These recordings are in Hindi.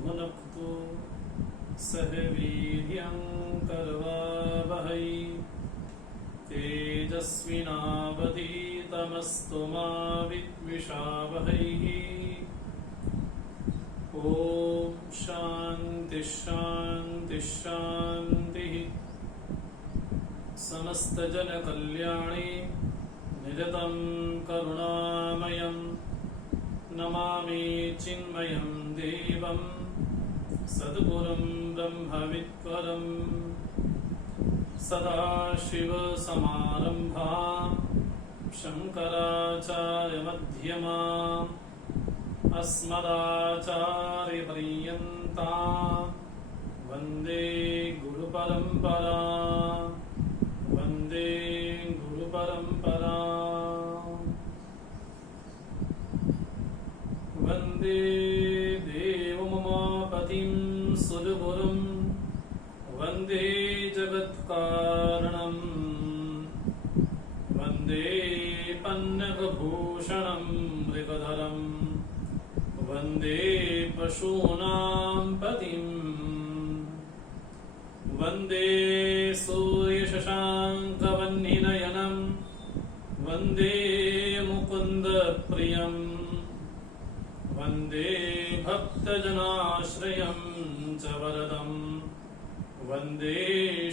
भुनक्तु सह वीर्यं करवावहै तेजस्विनावधीतमस्तु मा विद्विषावहै। ओम शांति शांति शांति। समस्त जन कल्याणे निरतं करुणामयं नमामि चिन्मयं देवं सद्गुरुं ब्रह्मविद्वरं सदाशिवसमारम्भां शङ्कराचार्यमध्यमाम् अस्मदाचार्यपर्यन्तां वन्दे गुरुपरम्परा वन्दे गुरुपरम्परा वन्दे देवमुमापतिं सुरगुरुं वन्दे जगत्कारणं वन्दे पन्नगभूषणं मृगधरं वन्दे पशूनां पतिं वन्दे सूर्यशशाङ्कवह्निनयनं वन्दे मुकुन्दप्रियं वन्दे भक्तजनाश्रयं च वरदं वन्दे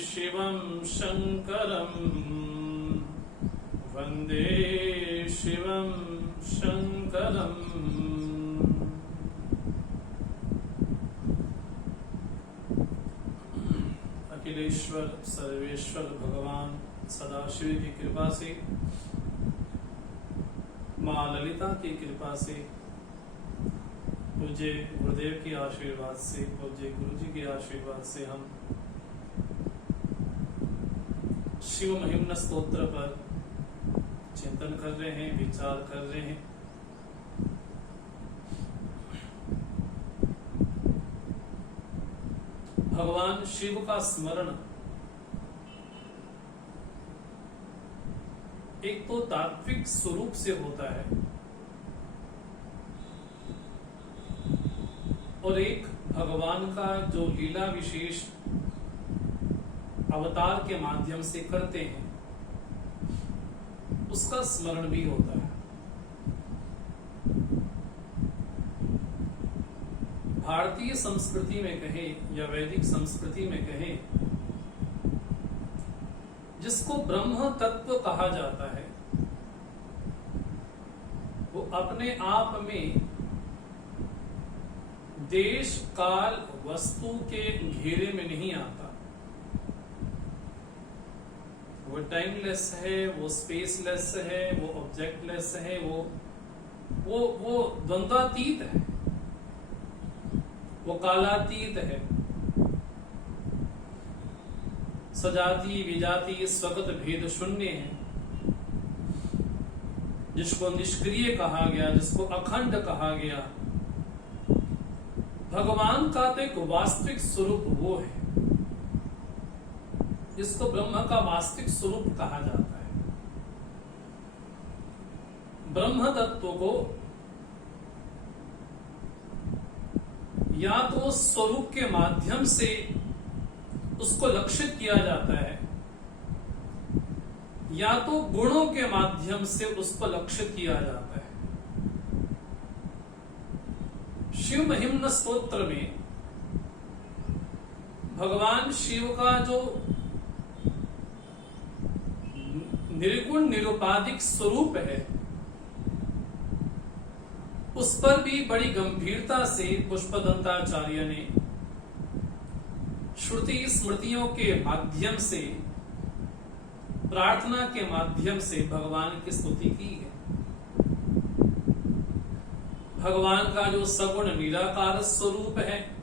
शिवं शङ्करं वन्दे शिवं शङ्करम्। अखिलेश्वर सर्वेश्वर भगवान सदाशिव की कृपा से, माँ ललिता की कृपा से, पूज्य गुरुदेव के आशीर्वाद से, पूज्य गुरु जी के आशीर्वाद से हम शिव महिम्न स्तोत्र पर चिंतन कर रहे हैं, विचार कर रहे हैं। भगवान शिव का स्मरण एक तो तात्विक स्वरूप से होता है और एक भगवान का जो लीला विशेष अवतार के माध्यम से करते हैं उसका स्मरण भी होता है। भारतीय संस्कृति में कहें या वैदिक संस्कृति में कहें, जिसको ब्रह्म तत्व कहा जाता है वो अपने आप में देश काल वस्तु के घेरे में नहीं आता। वो टाइमलेस है, वो स्पेसलेस है, वो ऑब्जेक्टलेस है, वो द्वंद्वातीत है, वो कालातीत है। सजाति विजाति स्वगत भेद शून्य है, जिसको निष्क्रिय कहा गया, जिसको अखंड कहा गया। भगवान का तो एक वास्तविक स्वरूप वो है जिसको ब्रह्म का वास्तविक स्वरूप कहा जाता है। ब्रह्म तत्व को या तो स्वरूप के माध्यम से उसको लक्षित किया जाता है या तो गुणों के माध्यम से उसको लक्षित किया जाता है। शिव महिम्न स्तोत्र में भगवान शिव का जो निर्गुण निरुपाधिक स्वरूप है उस पर भी बड़ी गंभीरता से पुष्पदंताचार्य ने श्रुति स्मृतियों के माध्यम से, प्रार्थना के माध्यम से भगवान की स्तुति की है। भगवान का जो सगुण निराकार स्वरूप है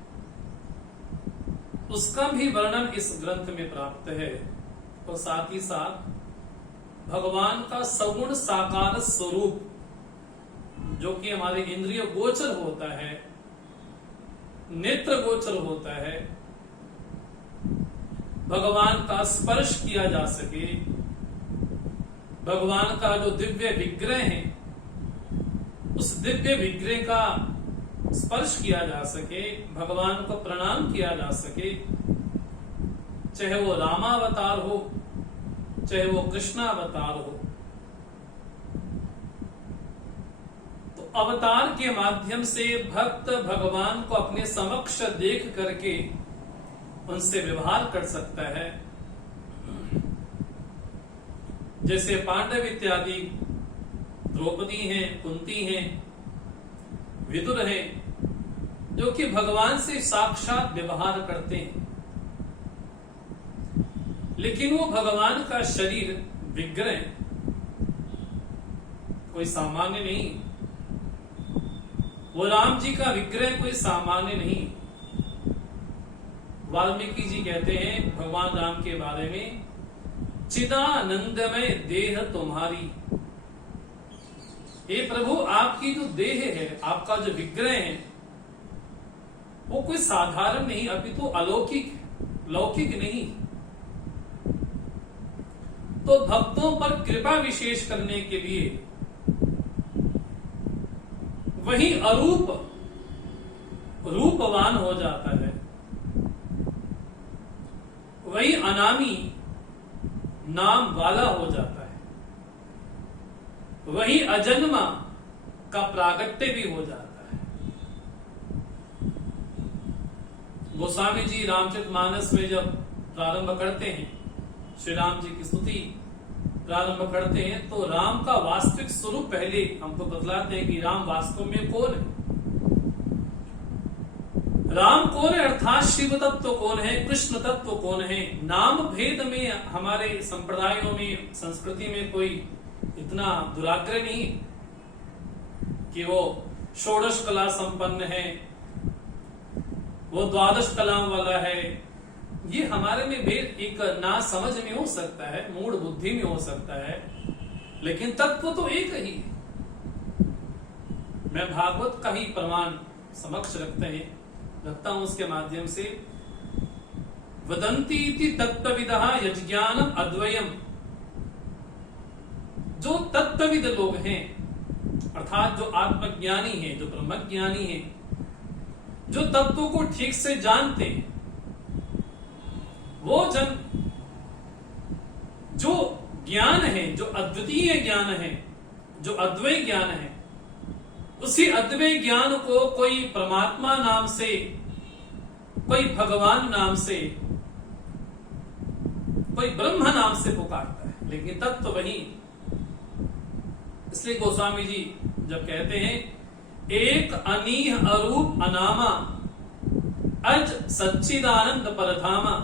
उसका भी वर्णन इस ग्रंथ में प्राप्त है और साथ ही साथ भगवान का सगुण साकार स्वरूप जो कि हमारे इंद्रिय गोचर होता है, नेत्र गोचर होता है, भगवान का स्पर्श किया जा सके, भगवान का जो दिव्य विग्रह है उस दिव्य विग्रह का स्पर्श किया जा सके, भगवान को प्रणाम किया जा सके, चाहे वो रामावतार हो, चाहे वो कृष्णावतार हो। तो अवतार के माध्यम से भक्त भगवान को अपने समक्ष देख करके उनसे व्यवहार कर सकता है। जैसे पांडव इत्यादि, द्रौपदी हैं, कुंती हैं, विदुर हैं, जो कि भगवान से साक्षात व्यवहार करते हैं, लेकिन वो भगवान का शरीर विग्रह कोई सामान्य नहीं, वो राम जी का विग्रह कोई सामान्य नहीं। वाल्मीकि जी कहते हैं भगवान राम के बारे में, चिदानंदमय देह तुम्हारी। हे प्रभु, आपकी जो देह है, आपका जो विग्रह है, वो कोई साधारण नहीं, अपितु अलौकिक, लौकिक नहीं। तो भक्तों पर कृपा विशेष करने के लिए वही अरूप रूपवान हो जाता है, वही अनामी नाम वाला हो जाता है, वही अजन्मा का प्रागट्य भी हो जाता है। गोस्वामी जी रामचरितमानस में जब प्रारंभ करते हैं, श्री राम जी की स्तुति प्रारंभ करते हैं, तो राम का वास्तविक स्वरूप पहले हमको बतलाते हैं कि राम वास्तव में कौन है। राम कौन है, अर्थात शिव तत्व कौन है, कृष्ण तत्व कौन है। नाम भेद में हमारे संप्रदायों में, संस्कृति में कोई इतना दुराग्रह नहीं कि वो षोडश कला संपन्न है, वो द्वादश कलाओं वाला है। ये हमारे में भेद एक ना समझ में हो सकता है, मूढ़ बुद्धि में हो सकता है, लेकिन तत्व तो एक ही है। मैं भागवत का ही प्रमाण समक्ष रखता हूं उसके माध्यम से। वदंती इति तत्त्वविदः यज्ञानम अद्वयम। जो तत्त्वविद लोग हैं, अर्थात जो आत्मज्ञानी हैं, जो ब्रह्मज्ञानी हैं, जो तत्व को ठीक से जानते हैं, वो जन जो ज्ञान है, जो अद्वितीय ज्ञान है, जो अद्वैत ज्ञान है, उसी अद्वैत ज्ञान को कोई परमात्मा नाम से, कोई भगवान नाम से, कोई ब्रह्म नाम से पुकारता है, लेकिन तत्व वही। इसलिए गोस्वामी जी जब कहते हैं, एक अनीह अरूप अनामा अज सच्चिदानंद परधामा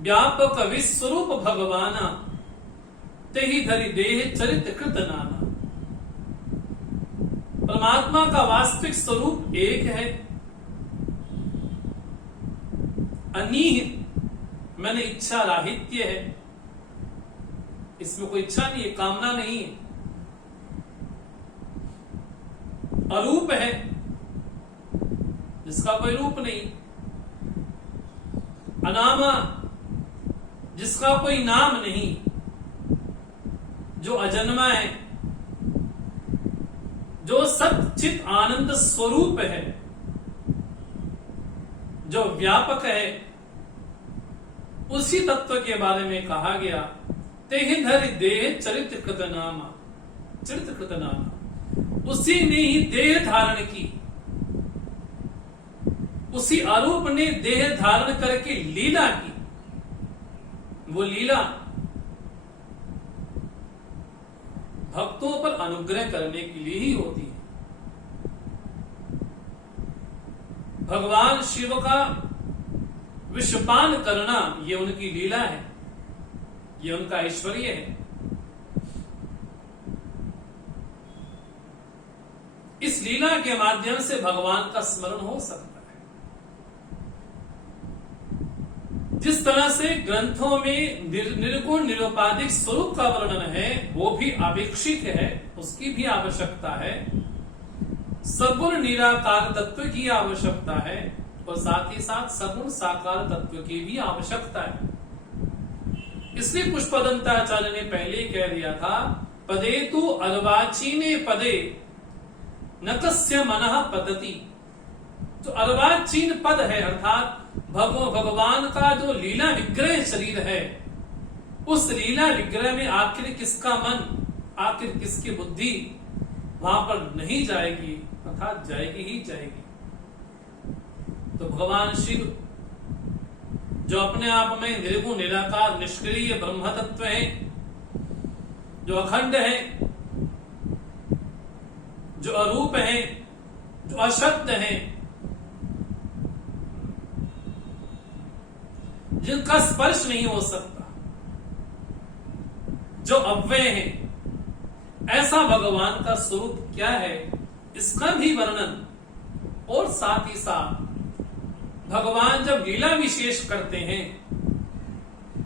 व्यापक विस्वरूप भगवाना तेहि धरि देह चरित कृत नाना। परमात्मा का वास्तविक स्वरूप एक है। अनीह मैंने इच्छा राहित्य है, इसमें कोई इच्छा नहीं है, कामना नहीं है। अरूप है, जिसका कोई रूप नहीं। अनामा, जिसका कोई नाम नहीं, जो अजन्मा है, जो सच्चित आनंद स्वरूप है, जो व्यापक है, उसी तत्व के बारे में कहा गया, तेहि धरि देह चरित कृत नामा। चरित कृत नामा, उसी ने ही देह धारण की, उसी आरूप ने देह धारण करके लीला की। वो लीला भक्तों पर अनुग्रह करने के लिए ही होती है। भगवान शिव का विषपान करना, ये उनकी लीला है, ये उनका ऐश्वर्य है। इस लीला के माध्यम से भगवान का स्मरण हो सकता है। जिस तरह से ग्रंथों में निर्गुण निरुपाधिक स्वरूप का वर्णन है, वो भी आपेक्षिक है, उसकी भी आवश्यकता है। सगुण निराकार तत्व की आवश्यकता है, और साथ ही साथ सगुण साकार तत्व की भी आवश्यकता है। इसलिए पुष्पदंताचार्य ने पहले ही कह दिया था, पदे तु अर्वाचीने पदे नकस्य मनः पद्धति। जो अर्वाचीन पद है, अर्थात भगवान का जो लीला विग्रह शरीर है, उस लीला विग्रह में आखिर किसका मन, आखिर किसकी बुद्धि वहां पर नहीं जाएगी, अर्थात जाएगी ही जाएगी। तो भगवान शिव जो अपने आप में निर्गुण निराकार निष्क्रिय ब्रह्म तत्व है, जो अखंड है, जो अरूप है, जो अशब्द है, जिनका स्पर्श नहीं हो सकता, जो अव्यय है, ऐसा भगवान का स्वरूप क्या है, इसका भी वर्णन, और साथ ही साथ भगवान जब लीला विशेष करते हैं,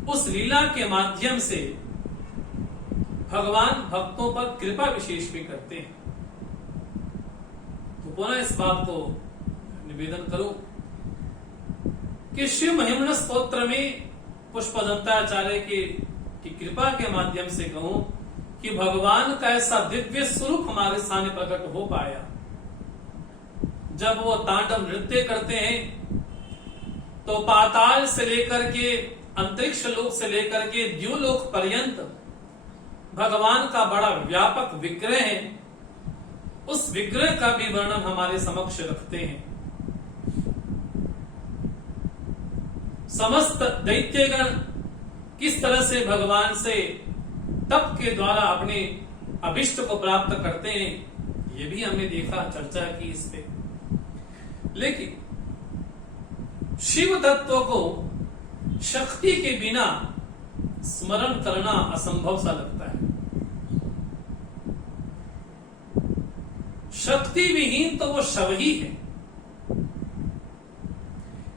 उस लीला के माध्यम से भगवान भक्तों पर कृपा विशेष भी करते हैं। तो पुनः इस बात को निवेदन करूं कि शिव महिमन स्तोत्र में पुष्पदंताचार्य की कृपा के माध्यम से कहूं कि भगवान का ऐसा दिव्य स्वरूप हमारे सामने प्रकट हो पाया। जब वो तांडव नृत्य करते हैं तो पाताल से लेकर के अंतरिक्ष लोक से लेकर के द्युलोक पर्यंत भगवान का बड़ा व्यापक विग्रह है। उस विग्रह का भी वर्णन हमारे समक्ष रखते हैं। समस्त दैत्यगण किस तरह से भगवान से तप के द्वारा अपने अभिष्ट को प्राप्त करते हैं, ये भी हमने देखा, चर्चा की इस पे। लेकिन शिव तत्व को शक्ति के बिना स्मरण करना असंभव सा लगता है। शक्ति विहीन तो वो शव ही है।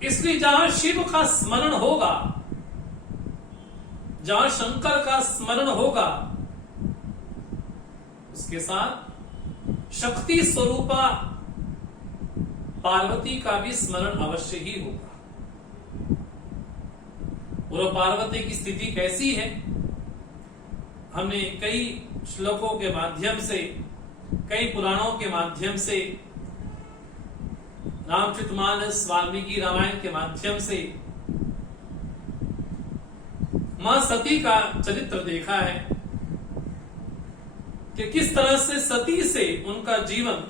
इसलिए जहां शिव का स्मरण होगा, जहां शंकर का स्मरण होगा, उसके साथ शक्ति स्वरूपा पार्वती का भी स्मरण अवश्य ही होगा। और पार्वती की स्थिति कैसी है, हमने कई श्लोकों के माध्यम से, कई पुराणों के माध्यम से, रामचरितमानस वाल्मीकि रामायण के माध्यम से मां सती का चरित्र देखा है कि किस तरह से सती से उनका जीवन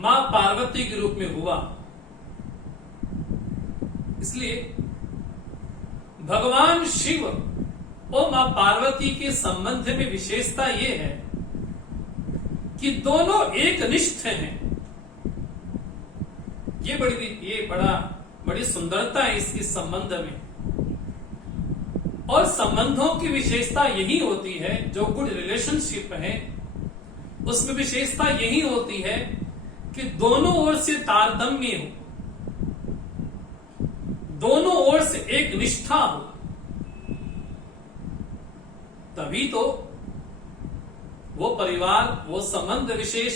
मां पार्वती के रूप में हुआ। इसलिए भगवान शिव और मां पार्वती के संबंध में विशेषता यह है कि दोनों एक निष्ठ हैं। ये बड़ी सुंदरता है इस संबंध में। और संबंधों की विशेषता यही होती है, जो गुड रिलेशनशिप है उसमें विशेषता यही होती है कि दोनों ओर से तारतम्य हो, दोनों ओर से एक निष्ठा हो, तभी तो वो परिवार, वो संबंध विशेष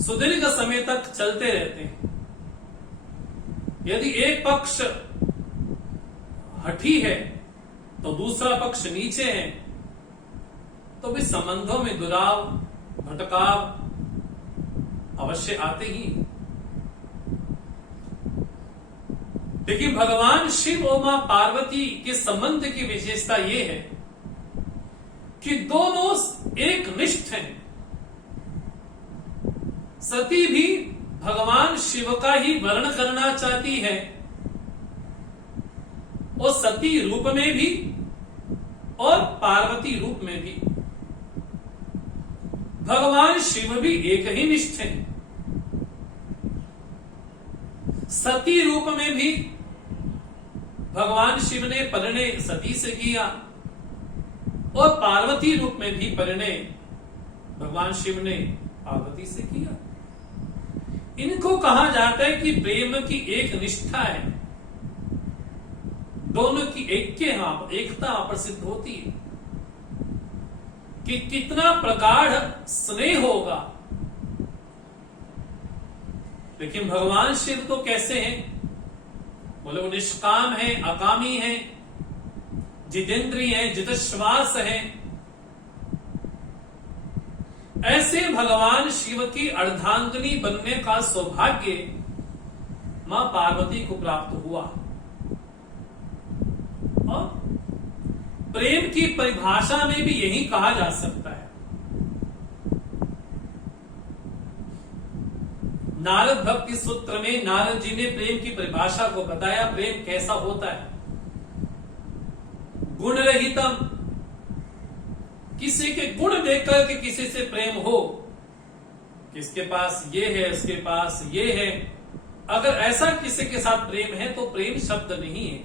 सुदीर्घ समय तक चलते रहते हैं। यदि एक पक्ष हठी है तो दूसरा पक्ष नीचे है, तो भी संबंधों में दुराव, भटकाव अवश्य आते ही। लेकिन भगवान शिव और मां पार्वती के संबंध की विशेषता यह है कि दोनों एक निष्ठ हैं। सती भी भगवान शिव का ही वर्ण करना चाहती है, और सती रूप में भी और पार्वती रूप में भी। भगवान शिव भी एक ही निष्ठ हैं। सती रूप में भी भगवान शिव ने परिणय सती से किया, और पार्वती रूप में भी परिणय भगवान शिव ने पार्वती से किया। इनको कहा जाता है कि प्रेम की एक निष्ठा है, दोनों की एकता प्रसिद्ध होती है कि कितना प्रगाढ़ स्नेह होगा। लेकिन भगवान शिव तो कैसे हैं? बोले वो निष्काम है, अकामी है, जितेंद्रिय है, जितश्वास है। ऐसे भगवान शिव की अर्धांगिनी बनने का सौभाग्य मां पार्वती को प्राप्त हुआ। और प्रेम की परिभाषा में भी यही कहा जा सकता है। नारद भक्ति सूत्र में नारद जी ने प्रेम की परिभाषा को बताया। प्रेम कैसा होता है? गुण रहितम, किसी के गुण देखकर के किसी से प्रेम हो, किसके पास ये है, उसके पास ये है, अगर ऐसा किसी के साथ प्रेम है तो प्रेम शब्द नहीं है,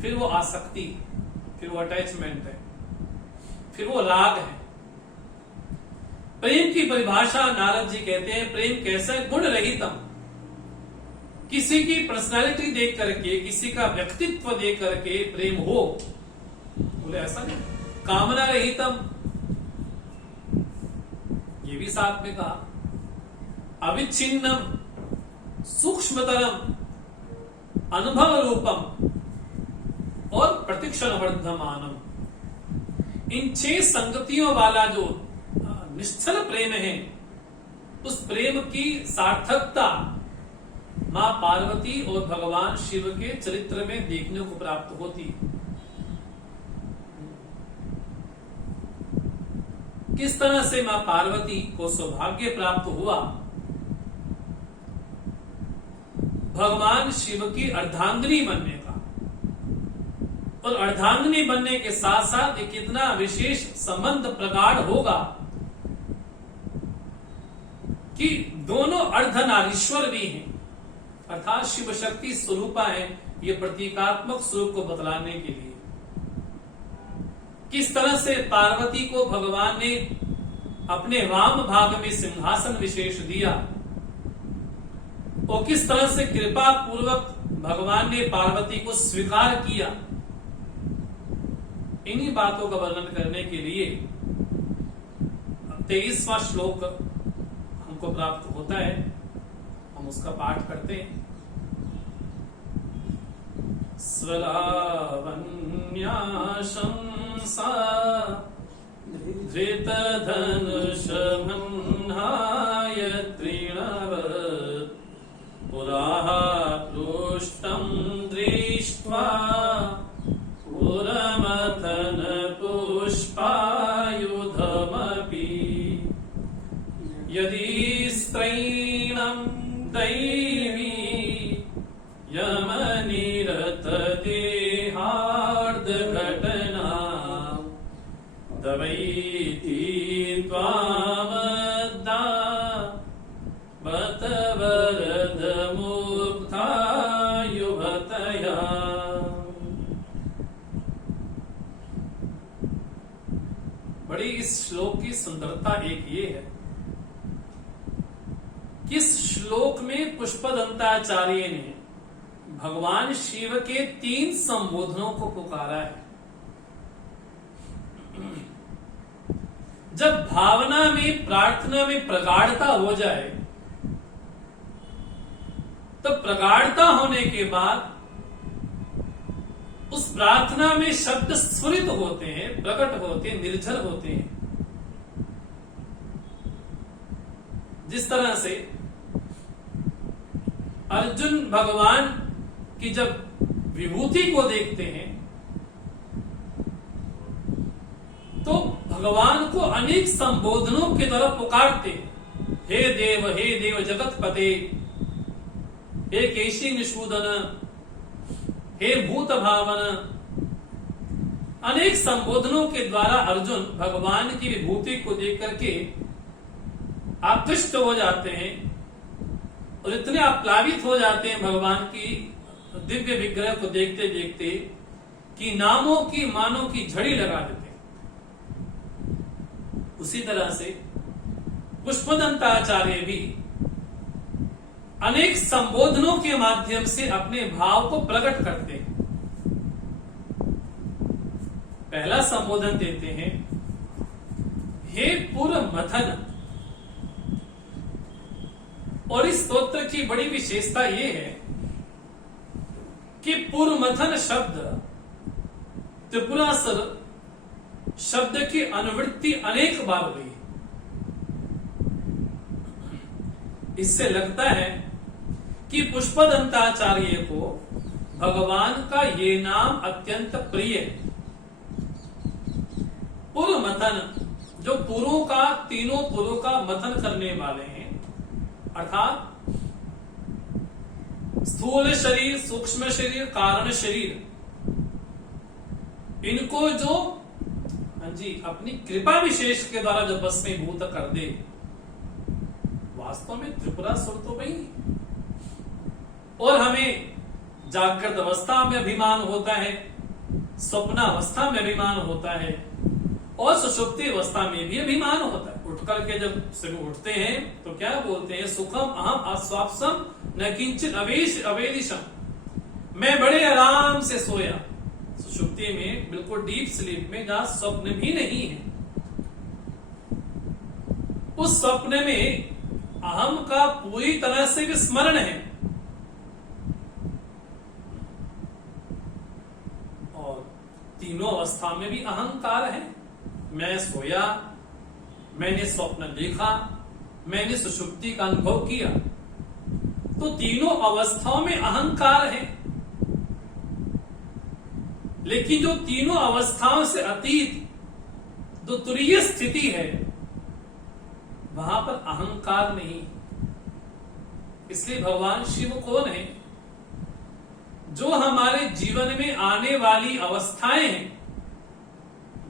फिर वो आसक्ति, फिर वो अटैचमेंट है, फिर वो राग है। प्रेम की परिभाषा नारद जी कहते हैं, प्रेम कैसा है? गुण रहितम, किसी की पर्सनालिटी देख करके, किसी का व्यक्तित्व देख करके प्रेम हो, बोले ऐसा नहीं। कामना रहितम, ये भी साथ में कहा। अविच्छिन्नम, सूक्ष्मतरम, अनुभव रूपम और प्रतिक्षण वर्धमानम। इन 6 संगतियों वाला जो निश्चल प्रेम है, उस प्रेम की सार्थकता मां पार्वती और भगवान शिव के चरित्र में देखने को प्राप्त होती है। किस तरह से मां पार्वती को सौभाग्य प्राप्त हुआ? भगवान शिव की अर्धांगिनी बनने का। और अर्धांगिनी बनने के साथ साथ ये कितना विशेष संबंध प्रगाढ़ होगा कि दोनों अर्धनारीश्वर भी हैं, अर्थात शिव शक्ति स्वरूपा है। ये प्रतीकात्मक स्वरूप को बतलाने के लिए किस तरह से पार्वती को भगवान ने अपने वाम भाग में सिंहासन विशेष दिया और किस तरह से कृपा पूर्वक भगवान ने पार्वती को स्वीकार किया, इन्हीं बातों का वर्णन करने के लिए 23वां श्लोक हमको प्राप्त होता है। हम उसका पाठ करते हैं। स्वलावण्या शंसा धृतधनुष बह्नाय तृणवत् पुराः पृष्ठं दृष्ट्वा पुरमथन पुष्पायुधमपि यदि स्त्रैणं दैवी यमनिरत देहार्द घटना तवैति त्वामद्दा बत वरद मुग्धा युवतया। बड़ी इस श्लोक की सुंदरता एक ये है कि इस श्लोक में पुष्पदंताचार्य ने भगवान शिव के 3 संबोधनों को पुकारा है। जब भावना में, प्रार्थना में प्रगाढ़ता हो जाए, तो प्रगाढ़ता होने के बाद उस प्रार्थना में शब्द स्फुरित होते हैं, प्रकट होते हैं, निर्झर होते हैं। जिस तरह से अर्जुन भगवान की जब विभूति को देखते हैं तो भगवान को अनेक संबोधनों के द्वारा पुकारते हैं। हे देव जगतपते, हे केशी निषूदन, हे भूत भावन। अनेक संबोधनों के द्वारा अर्जुन भगवान की विभूति को देख करके आकृष्ट हो जाते हैं और इतने आप्लावित हो जाते हैं भगवान की दिव्य विग्रह को देखते देखते कि नामों की मानों की झड़ी लगा देते हैं। उसी तरह से पुष्पदंताचार्य भी अनेक संबोधनों के माध्यम से अपने भाव को प्रकट करते हैं। पहला संबोधन देते हैं, हे पुर मथन। और इस स्तोत्र की बड़ी विशेषता यह है कि पुरमथन शब्द त्रिपुरासुर शब्द की अनुवृत्ति अनेक बार हुई है। इससे लगता है कि पुष्पदंताचार्य को भगवान का ये नाम अत्यंत प्रिय है। पुर मथन, जो पुरों का, तीनों पुरों का मथन करने वाले हैं, अर्थात स्थूल शरीर, सूक्ष्म शरीर, कारण शरीर, इनको जो हाँ जी अपनी कृपा विशेष के द्वारा जब भस्मीभूत कर दे, वास्तव में त्रिपुरासुर तो वही, और हमें जागृत अवस्था में अभिमान होता है, स्वप्नावस्था में अभिमान होता है, और सुषुप्ति अवस्था में भी अभिमान होता है। उठ करके जब सुबह उठते हैं तो क्या बोलते हैं? सुखम अहम आस्वाप्सम न किंचित अवेदिशम, मैं बड़े आराम से सोया। सुषुप्ति में, बिल्कुल डीप स्लीप में, जहां स्वप्न भी नहीं है, उस स्वप्न में अहम का पूरी तरह से विस्मरण है, और तीनों अवस्था में भी अहंकार है। मैं सोया, मैंने स्वप्न देखा, मैंने सुषुप्ति का अनुभव किया, तो तीनों अवस्थाओं में अहंकार है। लेकिन जो तीनों अवस्थाओं से अतीत जो तुरीय स्थिति है, वहां पर अहंकार नहीं। इसलिए भगवान शिव कौन है? जो हमारे जीवन में आने वाली अवस्थाएं हैं,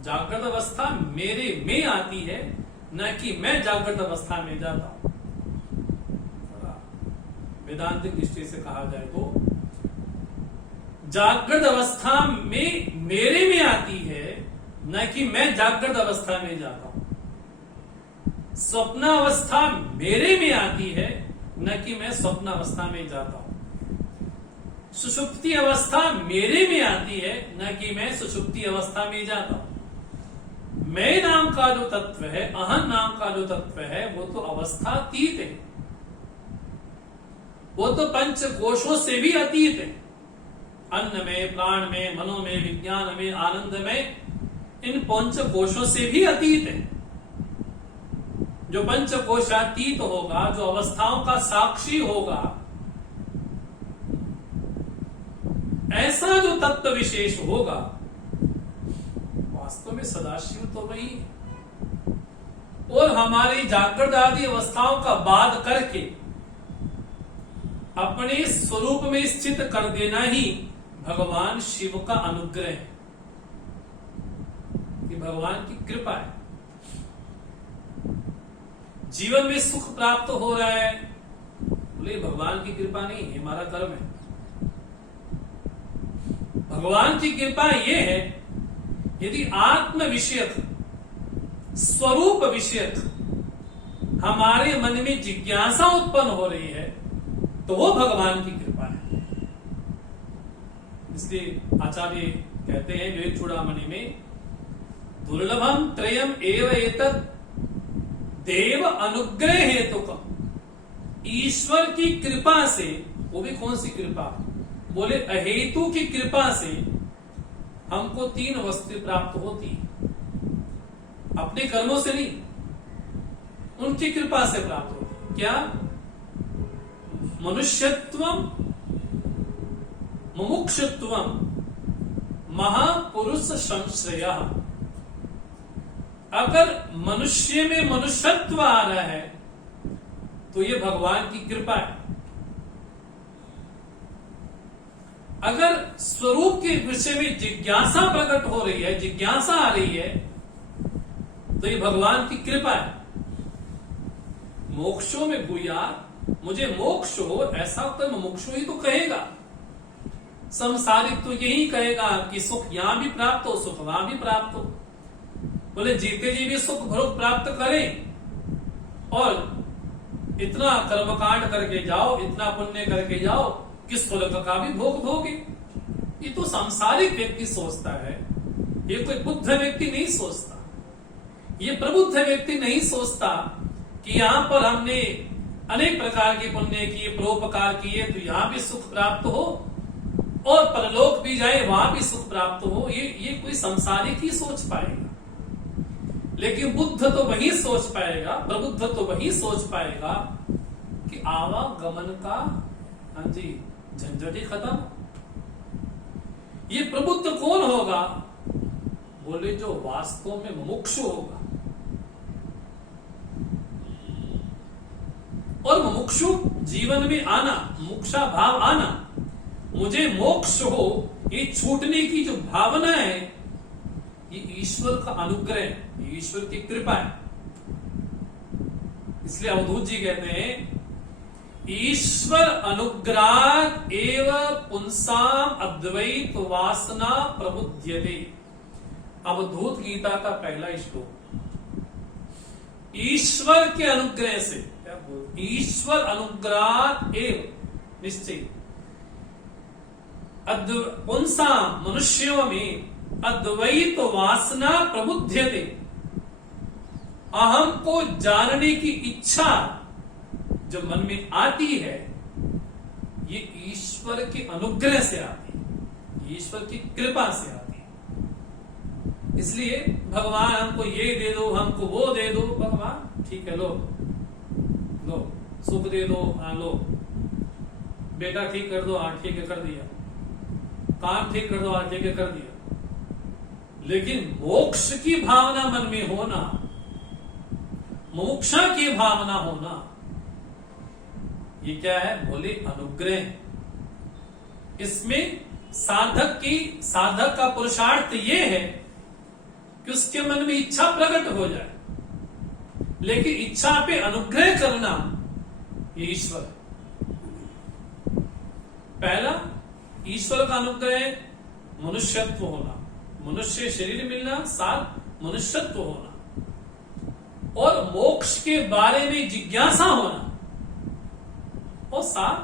जागृत अवस्था मेरे में आती है, न कि मैं जागृत अवस्था में जाता हूं। वेदांतिक दृष्टि से कहा जाए तो जागृत अवस्था में मेरे में आती है, न कि मैं जागृत अवस्था में जाता हूं। स्वप्नावस्था मेरे में आती है, न कि मैं स्वप्नावस्था में जाता हूं। सुषुप्ति अवस्था मेरे में आती है, न कि मैं सुषुप्ति अवस्था में जाता हूं। मैं नाम का जो तत्व है, अहं नाम का जो तत्व है, वो तो अवस्थातीत है, वो तो पंच कोशों से भी अतीत है। अन्न में, प्राण में, मनो में, विज्ञान में, आनंद में, इन पंच कोशों से भी अतीत है। जो पंच कोशातीत होगा, जो अवस्थाओं का साक्षी होगा, ऐसा जो तत्व विशेष होगा, वास्तव में सदाशिव तो वही है। और हमारी जागृत आदि अवस्थाओं का बाध करके अपने स्वरूप में स्थित कर देना ही भगवान शिव का अनुग्रह है, कि भगवान की कृपा है। जीवन में सुख प्राप्त हो रहा है, बोले भगवान की कृपा नहीं है, हमारा कर्म है। भगवान की कृपा यह है, यदि आत्म विषयक, स्वरूप विषयक हमारे मन में जिज्ञासा उत्पन्न हो रही है, तो वो भगवान की कृपा है। इसलिए आचार्य कहते हैं विवेक चूड़ामणि में, दुर्लभम त्रयम एव एतत् देव अनुग्रह हेतुकम्। ईश्वर की कृपा से, वो भी कौन सी कृपा? बोले अहेतु की कृपा से हमको तीन वस्तुएं प्राप्त होती, अपने कर्मों से नहीं, उनकी कृपा से प्राप्त होती। क्या? मनुष्यत्वम, मुमुक्षुत्वम, महापुरुष संश्रयः। अगर मनुष्य में मनुष्यत्व आ रहा है तो ये भगवान की कृपा है। अगर स्वरूप के विषय में जिज्ञासा प्रकट हो रही है, जिज्ञासा आ रही है, तो ये भगवान की कृपा है। मोक्षों में भूया, मुझे मोक्ष हो, ऐसा तो मुमुक्षु ही तो कहेगा। संसारिक तो यही कहेगा कि सुख यहां भी प्राप्त हो, सुख वहां भी प्राप्त हो। बोले जीते जी भी सुख भोग प्राप्त करें और इतना कर्मकांड करके जाओ, इतना पुण्य करके जाओ कि स्वर्ग का भी भोग भोगे। ये तो सांसारिक व्यक्ति सोचता है, ये कोई बुद्ध व्यक्ति नहीं सोचता, ये प्रबुद्ध व्यक्ति नहीं सोचता कि यहां पर हमने अनेक प्रकार के पुण्य किए, परोपकार किए, तो यहां भी सुख प्राप्त हो और परलोक भी जाए, वहां भी सुख प्राप्त हो। ये कोई सांसारिक ही सोच पाएगा। लेकिन बुद्ध तो वही सोच पाएगा, प्रबुद्ध तो वही सोच पाएगा कि आवागमन का, हाँ जी, झंझट ही खत्म। ये प्रबुद्ध कौन होगा? बोले जो वास्तव में मुमुक्षु होगा। और मुमुक्षु जीवन में आना, मुमुक्षा भाव आना, मुझे मोक्ष हो, ये छूटने की जो भावना है, ये ईश्वर का अनुग्रह है, ये ईश्वर की कृपा है। इसलिए अवधूत जी कहते हैं, ईश्वर अनुग्रहात् एव पुंसाम अद्वैत वासना प्रबुध्यते। अवधूत गीता का पहला श्लोक। ईश्वर के अनुग्रह से, क्या बोल, ईश्वर अनुग्रहात् एव, निश्चय, पुंसाम, मनुष्यों में अद्वैत वासना प्रबुध्यते, अहम को जानने की इच्छा जो मन में आती है, ये ईश्वर के अनुग्रह से आती है, ईश्वर की कृपा से आती है। इसलिए भगवान हमको ये दे दो, हमको वो दे दो, भगवान ठीक है, लो लो, सुख दे दो, हाँ लो, बेटा ठीक कर दो, हाँ ठीक है कर दिया, काम ठीक कर दो, हाँ ठीक है कर दिया। लेकिन मोक्ष की भावना मन में होना, मोक्षा की भावना होना, ये क्या है? बोले अनुग्रह। इसमें साधक का पुरुषार्थ ये है कि उसके मन में इच्छा प्रकट हो जाए, लेकिन इच्छा पे अनुग्रह करना ये ईश्वर है। पहला ईश्वर का अनुग्रह, मनुष्यत्व होना, मनुष्य शरीर मिलना, साथ मनुष्यत्व होना, और मोक्ष के बारे में जिज्ञासा होना, और साथ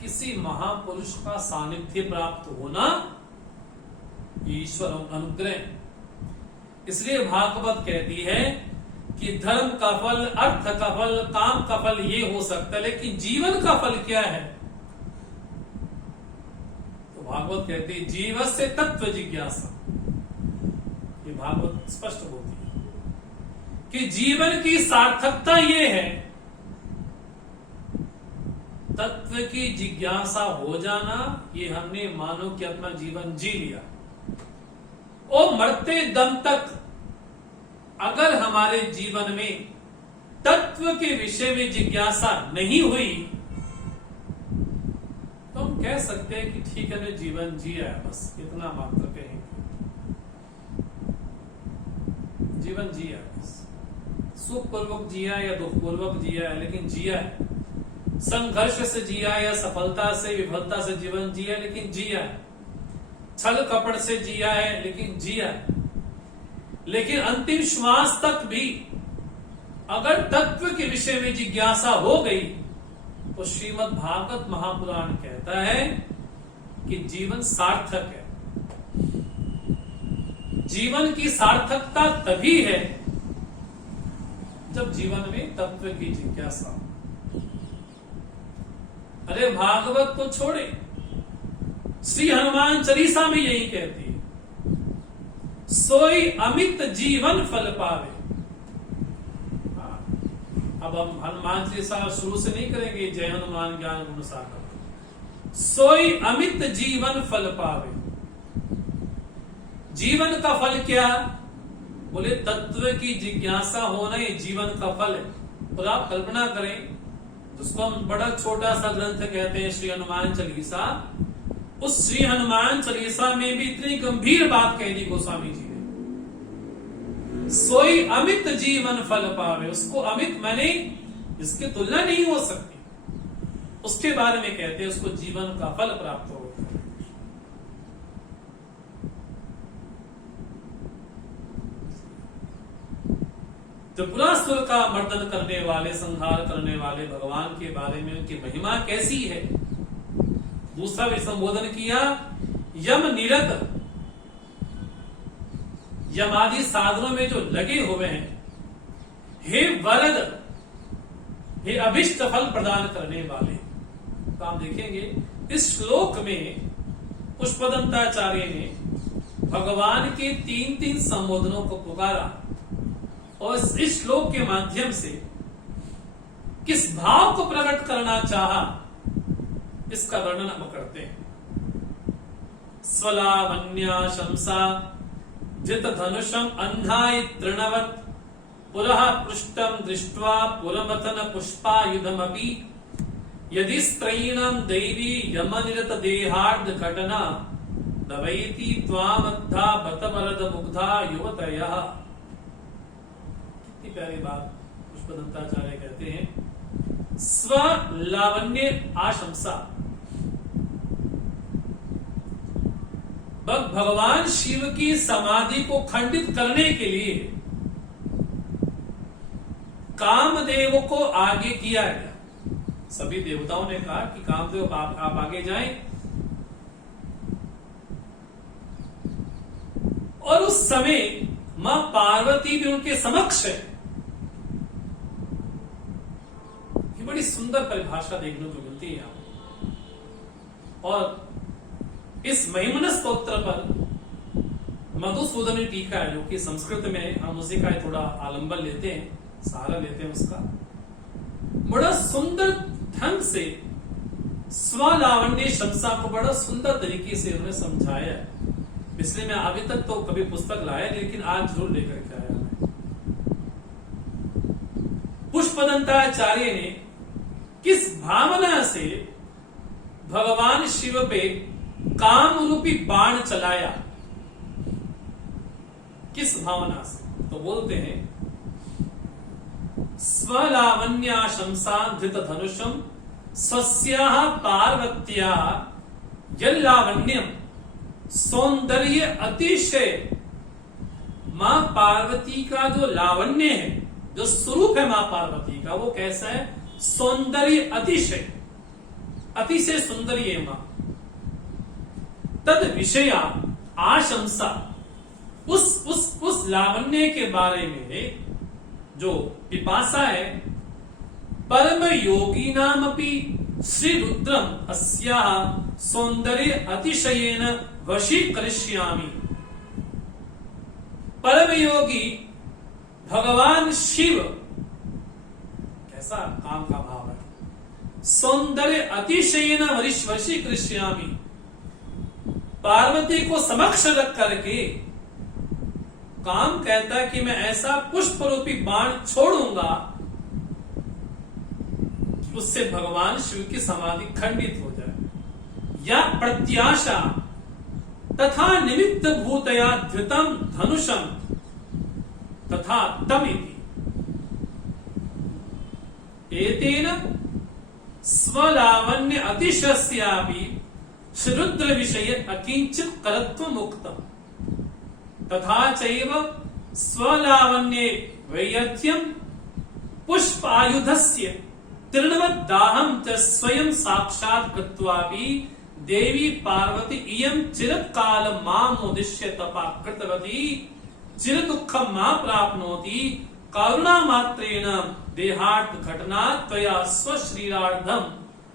किसी महापुरुष का सानिध्य प्राप्त होना, ईश्वर अनुग्रह। इसलिए भागवत कहती है कि धर्म का फल, अर्थ का फल, काम का फल ये हो सकता है, लेकिन जीवन का फल क्या है? तो भागवत कहती है जीव से तत्व जिज्ञासा। ये भागवत स्पष्ट होती है कि जीवन की सार्थकता ये है, तत्व की जिज्ञासा हो जाना, ये हमने मानो कि अपना जीवन जी लिया, और मरते दम तक अगर हमारे जीवन में तत्व के विषय में जिज्ञासा नहीं हुई, तो हम कह सकते हैं कि ठीक है, मैं जीवन जिया है, बस इतना मात्र कहेंगे, जीवन जिया, बस सुख पूर्वक जिया या दुख पूर्वक जिया है, लेकिन जिया है। संघर्ष से जिया या सफलता से, विफलता से जीवन जिया, लेकिन जिया है। छल कपट से जिया है, लेकिन जिया है। लेकिन अंतिम श्वास तक भी अगर तत्व के विषय में जिज्ञासा हो गई, तो श्रीमद् भागवत महापुराण कहता है कि जीवन सार्थक है। जीवन की सार्थकता तभी है जब जीवन में तत्व की जिज्ञासा। अरे भागवत को छोड़े, श्री हनुमान चालीसा में यही कहती है, सोई अमित जीवन फल पावे। अब हम हनुमान चालीसा शुरू से नहीं करेंगे, जय हनुमान ज्ञान गुण सागर। सोई अमित जीवन फल पावे। जीवन का फल क्या? बोले तत्व की जिज्ञासा होना ये जीवन का फल है। और आप कल्पना करें, जिसको हम बड़ा छोटा सा ग्रंथ कहते हैं श्री हनुमान चालीसा, उस श्री हनुमान चालीसा में भी इतनी गंभीर बात कह दी गोस्वामी जी ने, सोई अमित जीवन फल पावे। उसको अमित माने जिसकी तुलना नहीं हो सकती, उसके बारे में कहते हैं उसको जीवन का फल प्राप्त हो। त्रिपुरासुर का मर्दन करने वाले, संहार करने वाले भगवान के बारे में उनकी महिमा कैसी है। दूसरा भी संबोधन किया, यम निरत, यमादि साधनों में जो लगे हुए हैं, हे वरद, हे अभिष्ट फल प्रदान करने वाले। तो आप देखेंगे इस श्लोक में पुष्पदंताचार्य ने भगवान के 3-3 संबोधनों को पुकारा, और इस श्लोक के माध्यम से किस भाव को प्रकट करना चाहा, इसका वर्णन हम करते हैं। स्वलावन्या शंसा जित धनुषम अंधाय तृणवत पुरः पृष्ठम दृष्ट्वा पुरमथन पुष्पायुधमपि यदि स्त्रैणं दैवी यमनिरत देहार्ध घटना नवैति त्वामद्धा बतवरद मुग्धा युवतयः। कितनी प्यारी बात पुष्पदंताचार्य कहते हैं। स्वलावन्य आशंसा, भगवान शिव की समाधि को खंडित करने के लिए कामदेव को आगे किया गया। सभी देवताओं ने कहा कि कामदेव आप आगे जाएं, और उस समय मां पार्वती भी उनके समक्ष है। ये बड़ी सुंदर परिभाषा देखने को मिलती है यहां। और इस महिमन स्तोत्र पर मधुसूदन टीका है, जो कि संस्कृत में हम उसी का थोड़ा आलंबन लेते हैं, सहारा लेते हैं उसका। बड़ा सुंदर ढंग से स्वलावन्य शंसा को बड़ा सुंदर तरीके से उन्होंने समझाया है। इसलिए मैं अभी तक तो कभी पुस्तक लाया, लेकिन आज जरूर लेकर के आया मैं। पुष्पदंताचार्य ने किस भावना से भगवान शिव पे काम रूपी बाण चलाया, किस भावना से, तो बोलते हैं स्वलावन्या शंसा धृत धनुषम स्वस्याः पार्वत्याः यल्लावण्यम सौंदर्य अतिशय। मां पार्वती का जो लावण्य है, जो स्वरूप है मां पार्वती का, वो कैसा है? सौंदर्य अतिशय, अतिशय सुंदरी है मां। तद विषया आशंसा, उस लावण्य के बारे में जो पिपासा है, परम योगी नाम अपनी श्री रुद्रम अस्याः सौंदर्य अतिशयेन वशीकरिष्यामि। परम योगी भगवान शिव, कैसा काम का भाव है, सौंदर्य अतिशयेन वशीकरिष्यामि, पार्वती को समक्ष रख करके काम कहता है कि मैं ऐसा पुष्प रूपी बाण छोड़ूंगा, उससे भगवान शिव की समाधि खंडित हो जाए। या प्रत्याशा तथा निमित्त भूतया धृतम धनुषम तथा तमिति एतेन स्वलावन्य अतिशस्यापि श्रुद्र विषय अकिंचित करत्व मुक्तम तथा चैव स्वलावन्ये वैयथ्यम पुष्प आयुधस्य तृणवद्दाहं च स्वयं साक्षात् कृत्वापि देवी पार्वती इयं चिरकाल माम् उद्दिश्य तपा कृतवती चिर दुःखं मा प्राप्नोति करुणा मात्रेण देहार्थ घटना त्वया स्वश्रीरार्धम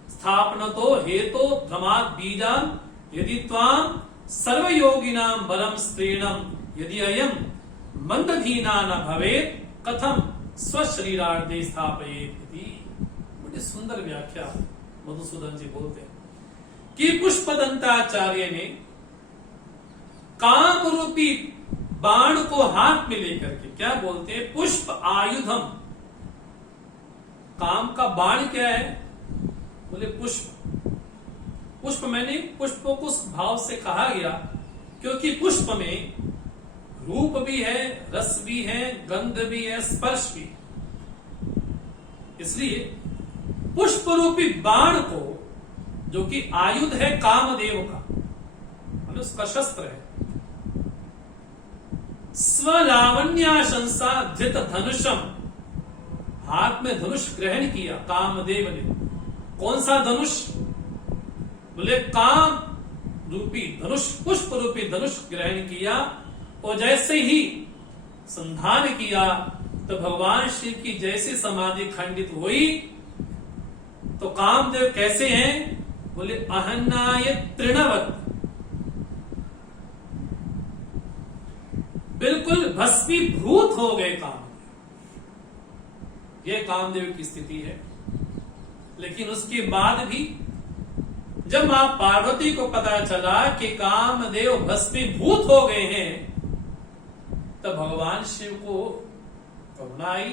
स्थापनतो हेतो भ्रमात् बीजान् यदि त्वां सर्वयोगिनां वरं स्त्रीणं यदि अयं मंदधीना न भवेत् कथम स्वशरीरार्धे स्थापयेत् इति। बड़ी सुंदर व्याख्या मधुसूदन जी बोलते हैं कि पुष्पदंताचार्य ने काम रूपी बाण को हाथ में लेकर के क्या बोलते हैं? पुष्प आयुधम। काम का बाण क्या है? बोले पुष्प। पुष्प मैंने पुष्पों को उस भाव से कहा गया क्योंकि पुष्प में रूप भी है, रस भी है, गंध भी है, स्पर्श भी। इसलिए पुष्प रूपी बाण को, जो कि आयुध है कामदेव का, उसका शस्त्र है, स्वलावण्याशंसा धृत धनुषम, हाथ में धनुष ग्रहण किया कामदेव ने। कौन सा धनुष? बोले काम रूपी धनुष, पुष्प रूपी धनुष ग्रहण किया। और जैसे ही संधान किया तो भगवान शिव की जैसी समाधि खंडित हुई। तो कामदेव कैसे हैं? बोले अहन्नाय तृणवत, बिल्कुल भस्मीभूत हो गए कामदेव। यह कामदेव की स्थिति है। लेकिन उसके बाद भी जब मां पार्वती को पता चला कि कामदेव भस्मीभूत हो गए हैं, तब भगवान शिव को करुणा आई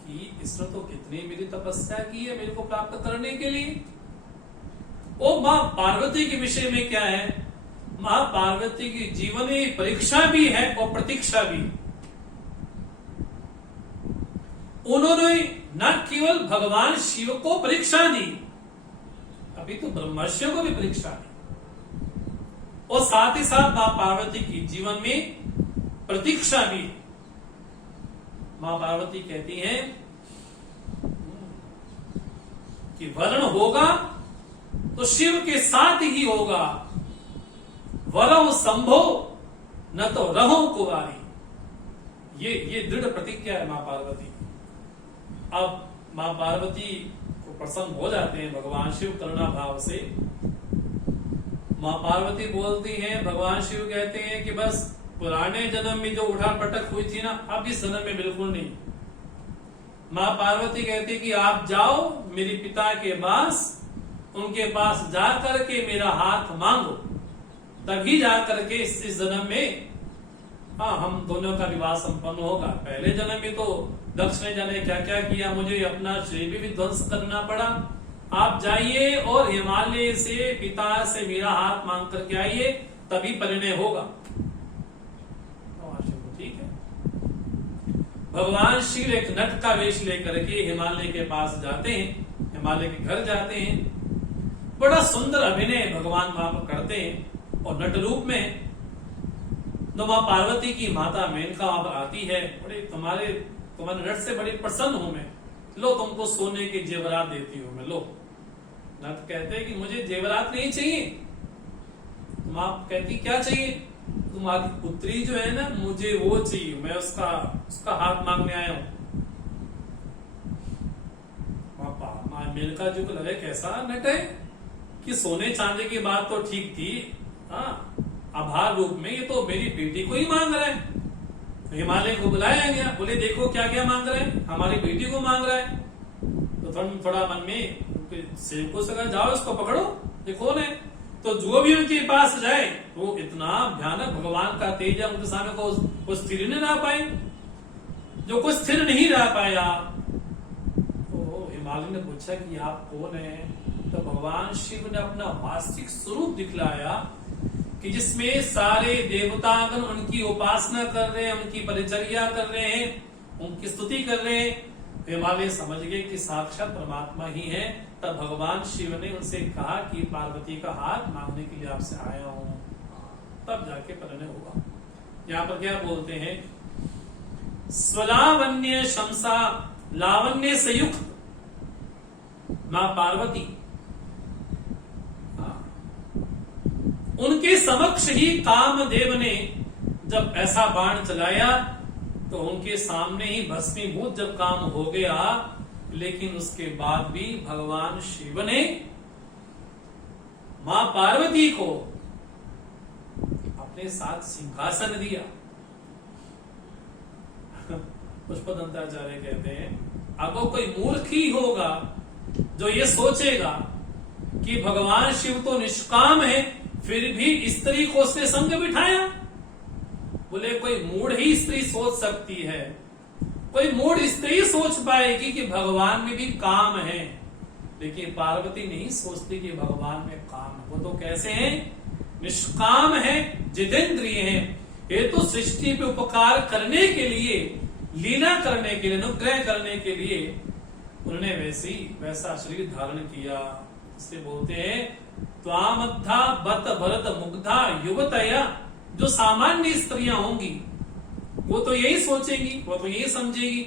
कि इसने तो कितनी मेरी तपस्या की है मेरे को प्राप्त करने के लिए। वो मां पार्वती के विषय में क्या है, मां पार्वती की जीवनी परीक्षा भी है और प्रतीक्षा भी। उन्होंने न केवल भगवान शिव को परीक्षा दी, अभी तो ब्रह्मर्षियों को भी परीक्षा दी, और साथ ही साथ मां पार्वती की जीवन में प्रतीक्षा भी। मां पार्वती कहती हैं कि वर्ण होगा तो शिव के साथ ही होगा, वरम संभव न तो रहो कुवारी। ये दृढ़ प्रतिज्ञा है मां पार्वती। अब मां पार्वती को प्रसन्न हो जाते हैं भगवान शिव करुणा भाव से। मां पार्वती बोलती हैं, भगवान शिव कहते हैं कि बस पुराने जन्म में जो उठा पटक हुई थी ना, अब इस जन्म में बिल्कुल नहीं। मां पार्वती कहती कि आप जाओ मेरे पिता के पास, उनके पास जा करके मेरा हाथ मांगो, तभी जा करके इस जन्म में हम दोनों का विवाह संपन्न होगा। पहले जन्म में तो दक्ष ने जाने क्या क्या किया, मुझे अपना शरीर भी ध्वंस करना पड़ा। आप जाइए और हिमालय से पिता से मेरा हाथ मांग करके आइए, तभी परिणय होगा। ठीक है। भगवान शिव एक नट का वेश लेकर के हिमालय के पास जाते हैं, हिमालय के घर जाते हैं। बड़ा सुंदर अभिनय भगवान वहां पर करते हैं और नट रूप में। तो मां पार्वती की माता मेनका वहां पर आती है, बड़े तुम्हारे नट से बड़ी प्रसन्न हूं मैं, लो तुमको सोने के जेवरात देती हूं मैं, लो। नट कहते हैं कि मुझे जेवरात नहीं चाहिए। मां कहती क्या चाहिए, तुम्हारी पुत्री जो है ना, मुझे वो चाहिए, मैं उसका हाथ मांगने आया हूं। मां मेनका जी को लगे कैसा नट है कि सोने चांदी की बात तो ठीक थी, आभार रूप में ये तो मेरी बेटी को ही मांग रहा है। हिमालय को बुलाया गया, बोले देखो क्या क्या मांग रहे हैं, हमारी बेटी को मांग रहा है। तो थोड़ा मन में सेवकों से कहा जाओ इसको पकड़ो, ये कौन है। तो जो भी उनके पास जाए वो इतना भयानक भगवान का तेज है, उनके सामने को स्थिर नहीं रह पाए। जो कुछ स्थिर नहीं रह पाया तो हिमालय ने पूछा कि आप कौन है। तो भगवान शिव ने अपना वास्तविक स्वरूप दिखलाया कि जिसमें सारे देवतागण उनकी उपासना कर रहे हैं, उनकी परिचर्या कर रहे हैं, उनकी स्तुति कर रहे हैं। हिमालय समझ गए कि साक्षात परमात्मा ही है। तब भगवान शिव ने उनसे कहा कि पार्वती का हाथ मांगने के लिए आपसे आया हूं, तब जाके परिणय हुआ। यहाँ पर क्या बोलते हैं, स्वलावन्य शमसा लावण्य से युक्त मां पार्वती, उनके समक्ष ही कामदेव ने जब ऐसा बाण चलाया तो उनके सामने ही भस्मीभूत जब काम हो गया, लेकिन उसके बाद भी भगवान शिव ने मां पार्वती को अपने साथ सिंहासन दिया। पुष्पदंताचार्य कहते हैं, अगर कोई मूर्ख ही होगा जो ये सोचेगा कि भगवान शिव तो निष्काम है, फिर भी स्त्री को उसने संग बिठाया। बोले कोई मूढ़ ही स्त्री सोच सकती है, कोई मूढ़ स्त्री सोच पाएगी कि भगवान में भी काम है, लेकिन पार्वती नहीं सोचती कि भगवान में काम है। वो तो कैसे हैं, निष्काम है, जितेंद्रिय है। ये तो सृष्टि पे उपकार करने के लिए, लीला करने के लिए, अनुग्रह करने के लिए उन्होंने वैसा शरीर धारण किया। इससे बोलते हैं त्वामद्धा बत भरत मुग्धा युवतया। जो सामान्य स्त्रियां होंगी वो तो यही सोचेंगी, वो तो यही समझेगी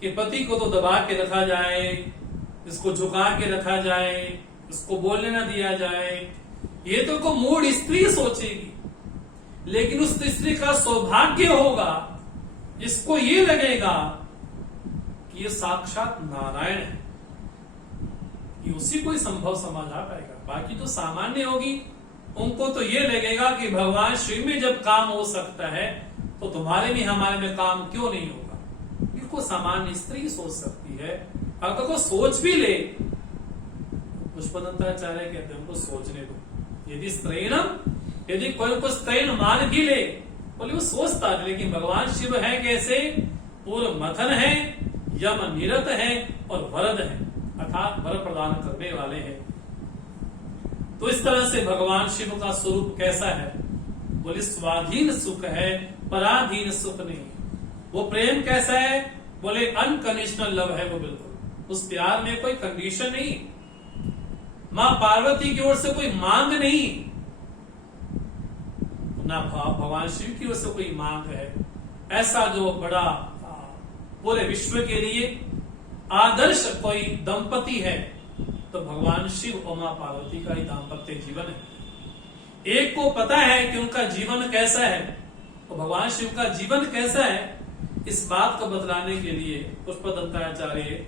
कि पति को तो दबा के रखा जाए, इसको झुका के रखा जाए, इसको बोलने ना दिया जाए। ये तो को मूढ़ स्त्री सोचेगी। लेकिन उस स्त्री का सौभाग्य होगा, इसको ये लगेगा कि ये साक्षात नारायण है, कि उसी को ही संभव समझ आ पाएगा। बाकी जो सामान्य होगी उनको तो ये लगेगा कि भगवान शिव में जब काम हो सकता है तो तुम्हारे में हमारे में काम क्यों नहीं होगा। इसको सामान्य स्त्री सोच सकती है। अगर कोई सोच भी ले, पुष्पदंताचार्य कहते हैं उनको सोचने दो। यदि स्त्रैणम, यदि कोई को स्त्रैण मान भी ले, बोले वो सोचता है, लेकिन भगवान शिव है कैसे? पूर्व मथन है, यम निरत है और वरद है, अर्थात वर प्रदान करने वाले हैं। तो इस तरह से भगवान शिव का स्वरूप कैसा है? बोले स्वाधीन सुख है, पराधीन सुख नहीं। वो प्रेम कैसा है? बोले अनकंडीशनल लव है वो, बिल्कुल उस प्यार में कोई कंडीशन नहीं, मां पार्वती की ओर से कोई मांग नहीं, ना भगवान शिव की ओर से कोई मांग है। ऐसा जो बड़ा पूरे विश्व के लिए आदर्श कोई दंपति है तो भगवान शिव और मां पार्वती का ही दाम्पत्य जीवन है। एक को पता है कि उनका जीवन कैसा है, तो भगवान शिव का जीवन कैसा है, इस बात को बतलाने के लिए पुष्पदंताचार्य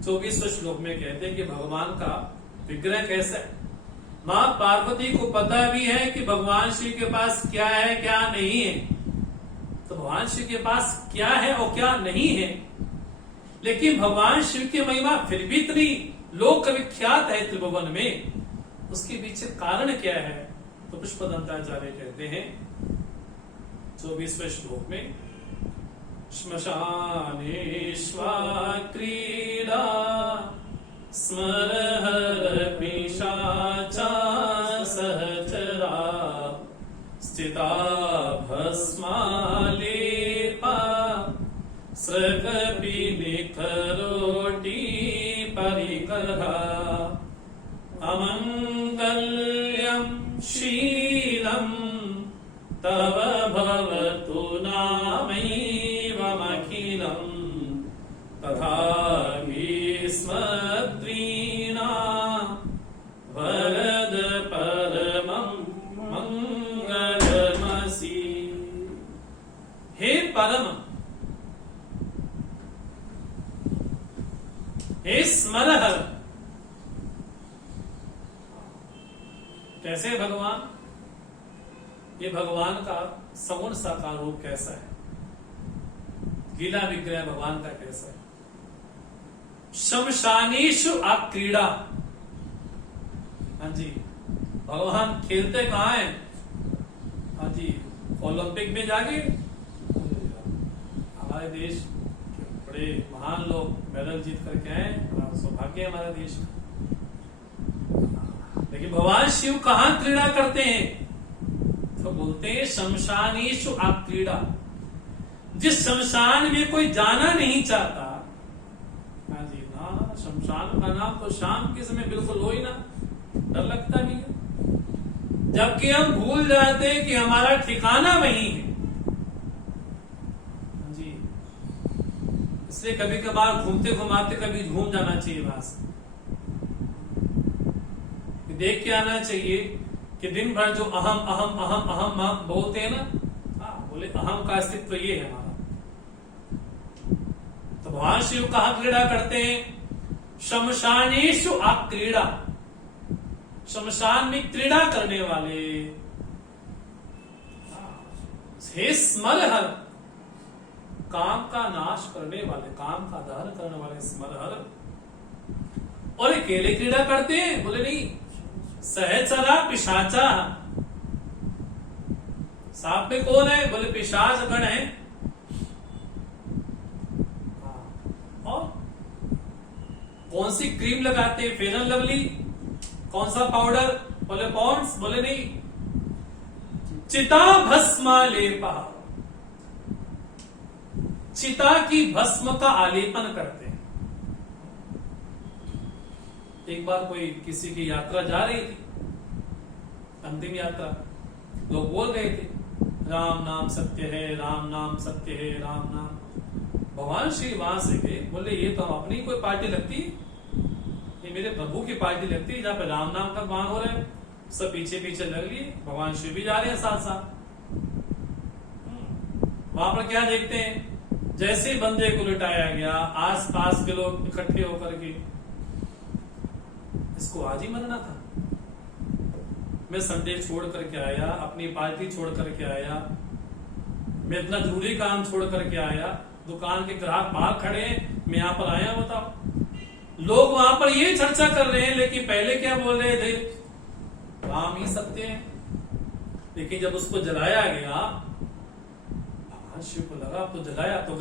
24वें श्लोक में कहते हैं कि भगवान का विग्रह कैसा है। मां पार्वती को पता भी है कि भगवान शिव के पास क्या है क्या नहीं है, तो भगवान शिव के पास क्या है और क्या नहीं है, लेकिन भगवान शिव की महिमा फिर भी इतनी लोक विख्यात है त्रिभुवन में, उसके पीछे कारण क्या है? तो पुष्पदंताचार्य कहते हैं 24वें श्लोक में, श्मशानेश्वा क्रीडा स्मरहर पिशाचा सहचरा स्थिता भस्मालेपा स्रगपि निखरोटी परिकरा अमंगल्यं शीलं तव भवतु नामैवमखिलं तथा भीष्मद्वीना वरद परमं मंगलमसि। हे परम, हे स्मरहर, कैसे भगवान? ये भगवान का सगुण साकार रूप कैसा है, लीला विग्रह भगवान का कैसा है? शमशानेषु आक्रीड़ा, हाँ जी, भगवान खेलते कहाँ हैं? हाँ जी, ओलंपिक में जाके हमारे देश के बड़े महान लोग मेडल जीत करके आए, सौभाग्य है हमारे देश का। लेकिन भगवान शिव कहाँ क्रीड़ा करते हैं? तो बोलते हैं शमशानेषु आक्रीड़ा। जिस शमशान में कोई जाना नहीं चाहता, हाँ जी, ना शमशान का नाम तो शाम के समय बिल्कुल हो ही ना, डर लगता भी है, जबकि हम भूल जाते हैं कि हमारा ठिकाना वही है। हाँ जी, इसलिए कभी कभार घूमते घुमाते कभी घूम जाना चाहिए, वहां से देख के आना चाहिए कि दिन भर जो अहम अहम अहम अहम अहम बोलते हैं ना, बोले अहम का अस्तित्व ये है हमारा। तो भगवान शिव कहाँ क्रीड़ा करते हैं? शमशानेषु आक्रीड़ा, शमशान में क्रीड़ा करने वाले। हे स्मरहर, काम का नाश करने वाले, काम का दहन करने वाले स्मरहर। और अकेले क्रीड़ा करते हैं? बोले नहीं, सहचरा पिशाचा, साथ में कौन है? बोले पिशाच गण है। और कौन सी क्रीम लगाते हैं? Fair and lovely. कौन सा पाउडर? बोले पॉन्ड्स। बोले नहीं, चिता भस्मा लेपा, चिता की भस्म का आलेपन करते हैं। एक बार कोई किसी की यात्रा जा रही थी, अंतिम यात्रा, लोग बोल रहे थे राम नाम सत्य है, राम नाम सत्य है, राम नाम। भगवान श्री वहां से गए, बोले ये तो अपनी कोई पार्टी लगती, ये मेरे प्रभु की पार्टी लगती है, जहां पे राम नाम का गान हो रहा है, सब पीछे पीछे लग लिए, भगवान शिव भी जा रहे हैं साथ साथ। वहां पर क्या देखते हैं? जैसे बंदे को लुटाया गया, आस पास के लोग इकट्ठे होकर के, इसको आज ही मरना था, मैं संडे छोड़ करके आया, अपनी पार्टी छोड़ करके आया, मैं इतना जरूरी काम छोड़ करके आया, दुकान के ग्राहक बाहर खड़े हैं, मैं यहां पर आया, बताओ लोग वहां पर ये चर्चा कर रहे हैं, लेकिन पहले क्या बोल रहे थे, राम ही सत्य है। लेकिन जब उसको जलाया गया, भगवान शिव को लगा तो जलाया तो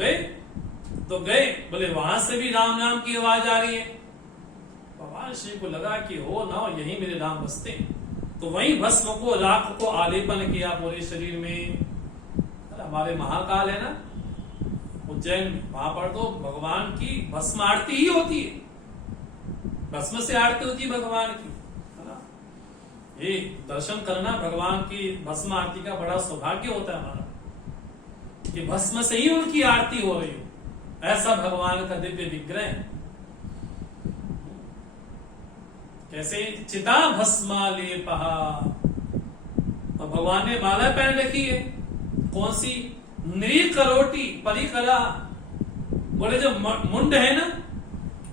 गए, बोले वहां से भी राम नाम की आवाज आ रही है। भगवान शिव को लगा कि हो ना हो यही मेरे राम बसते, तो वहीं भस्म को राख को आलेपन किया पूरे शरीर में। हमारे महाकाल है ना उज्जैन, वहां पर तो भगवान की भस्म आरती ही होती है, भस्म से आरती होती है भगवान की, है ना। ये दर्शन करना भगवान की भस्म आरती का बड़ा सौभाग्य होता है हमारा, कि भस्म से ही उनकी आरती हो रही हो, ऐसा भगवान का दिव्य विग्रह है। कैसे चिता भस्मालेपहा, और भगवान ने माला पहन रखी है, कौन सी, निरीकरोटी परिकरा, बोले जो मुंड है ना,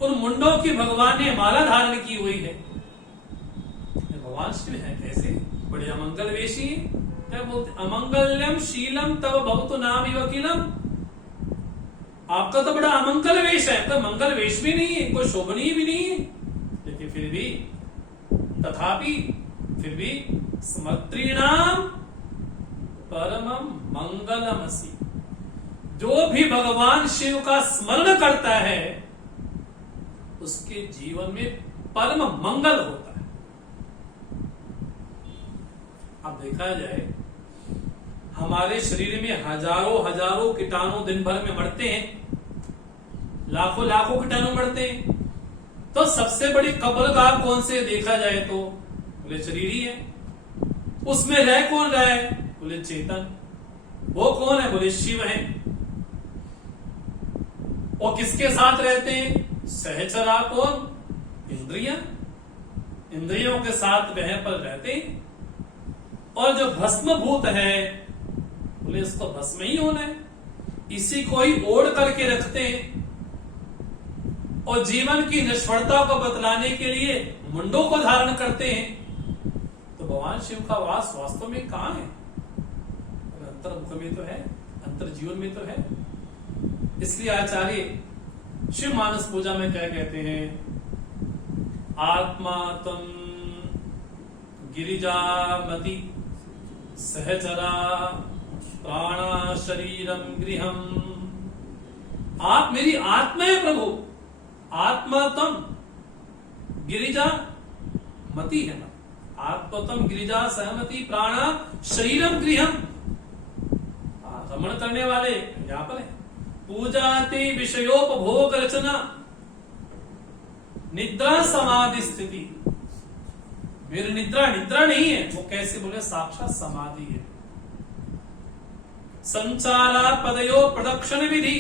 उन मुंडों की भगवान ने माला धारण की हुई है। भगवान शिव है कैसे, बड़े अमंगल वेशी, क्या बोलते, अमंगल्यम शीलम तब भवतु नाम वकीलम, आपका तो बड़ा अमंगल वेश है, तो मंगल वेश भी नहीं है, कोई शोभनीय भी नहीं है, लेकिन फिर भी तथापि फिर भी स्मृतीनाम परमम मंगलमसी, जो भी भगवान शिव का स्मरण करता है उसके जीवन में परम मंगल होता है। अब देखा जाए हमारे शरीर में हजारों कीटाणु दिन भर में मरते हैं, लाखों कीटाणु मरते हैं, तो सबसे बड़ी कब्रगाह कौन से देखा जाए तो बोले शरीर ही है। उसमें रह कौन रहा है, बोले चेतन, वो कौन है, बोले शिव है। और किसके साथ रहते हैं, सहचरा कौन, इंद्रियों के साथ वह पर रहते हैं। और जो भस्म भूत है, बोले इसको भस्म ही होना है, इसी को ही ओढ़ करके रखते हैं, और जीवन की निष्फलता को बतलाने के लिए मुंडों को धारण करते हैं। तो भगवान शिव का वास वास्तव में कहां है, अंतर्मुख में तो है, अंतर जीवन में तो है। इसलिए आचार्य शिव मानस पूजा में क्या कहते हैं, आत्मा तम गिरिजामति सहचरा प्राणा शरीरम गृहम, आप मेरी आत्मा है प्रभु, आत्मतम गिरिजा मति है ना, आत्मतम गिरिजा सहमति प्राणा शरीरम गृहम, रमण करने वाले यहां पर है। पूजाति विषयोपभोग रचना निद्रा समाधि स्थिति, मेरी निद्रा नहीं है, वो कैसे, बोले साक्षात समाधि है। संचारा पदयो प्रदक्षिण विधि,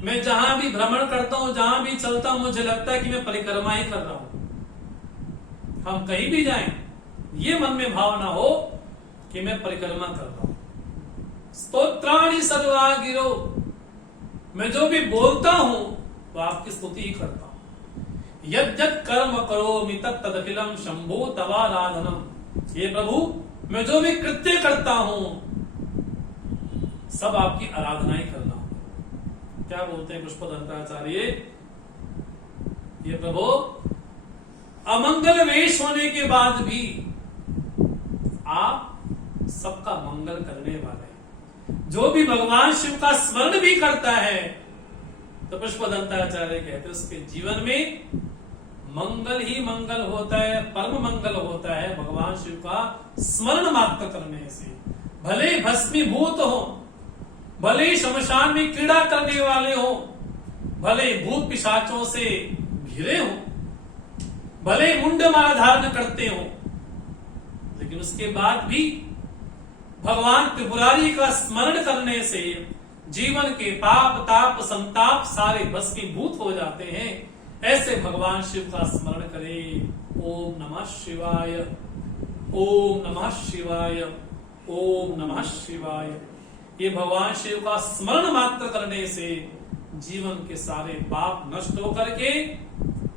मैं जहां भी भ्रमण करता हूं, जहां भी चलता हूं, मुझे लगता है कि मैं परिक्रमा ही कर रहा हूं। हम कहीं भी जाएं, ये मन में भावना हो कि मैं परिक्रमा कर रहा हूं। स्तोत्राणि सर्वा गिरो, मैं जो भी बोलता हूं वो आपकी स्तुति ही करता हूं। यद कर्म करोमि तदखिलम शंभो तवाराधनम, ये प्रभु मैं जो भी कृत्य करता हूं सब आपकी आराधना ही करना हूं। क्या बोलते हैं पुष्पदंताचार्य, ये प्रभु अमंगल वेश होने के बाद भी आप सबका मंगल करने वाले हैं। जो भी भगवान शिव का स्मरण भी करता है, तो पुष्पदंताचार्य कहते हैं उसके जीवन में मंगल ही मंगल होता है, परम मंगल होता है भगवान शिव का स्मरण मात्र करने से। भले भस्मीभूत हो, भले शमशान में क्रीड़ा करने वाले हो, भले भूत पिशाचों से घिरे हो, भले मुंडमाला धारण करते हो, लेकिन उसके बाद भी भगवान त्रिपुरारी का स्मरण करने से जीवन के पाप ताप संताप सारे भस्मीभूत हो जाते हैं। ऐसे भगवान शिव का स्मरण करें। ओम नमः शिवाय, ओम नमः शिवाय, ओम नमः शिवाय। ये भगवान शिव का स्मरण मात्र करने से जीवन के सारे पाप नष्ट होकर के